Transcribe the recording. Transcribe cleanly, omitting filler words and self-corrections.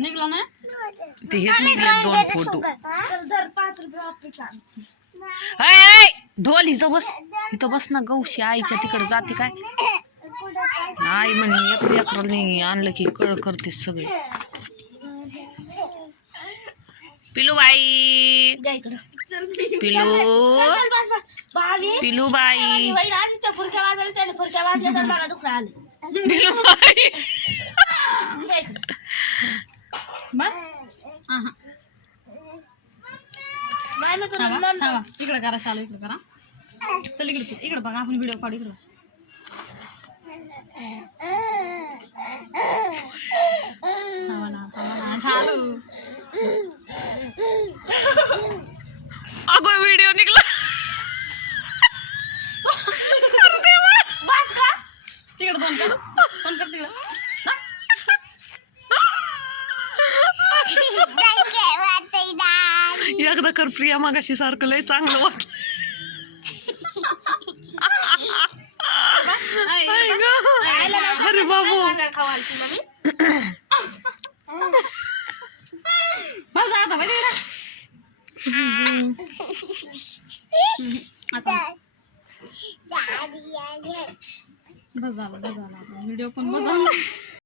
निघला ना ते हेच निघले 2 फोटो. जर 5 रुपये वापस आण. ढोल इथं बस ना गौशी आईच्या तिकडे जाते काय आई म्हणे एक लेकरांनी आणलं की कळ करते सगळे. पिलूबाई जा इकडं. पिलू चल बस बस. बाली. पिलूबाई वही आधीच्या फुरक्या वाजवल्या त्याने फुरक्या वाजल्या तर मला दुखणं आलं. पिलूबाई जा इकडं. बस बाय ना तुला थांबा नंतर. थांबा इकडे करा शालू इकडे करा चल इकडे बघा आपण व्हिडिओ काढू इकडे थांबा ना शालू अगो व्हिडिओ निघला. बस का? तिकडे दोन कर तिकडे एकदा कर प्रिया मागाशी सारखं लय चांगलं वाटलं. अरे बाबू खावाल तुला मी. बस आता बाई तिकडे आता बस झाला व्हिडिओ पण बस झाला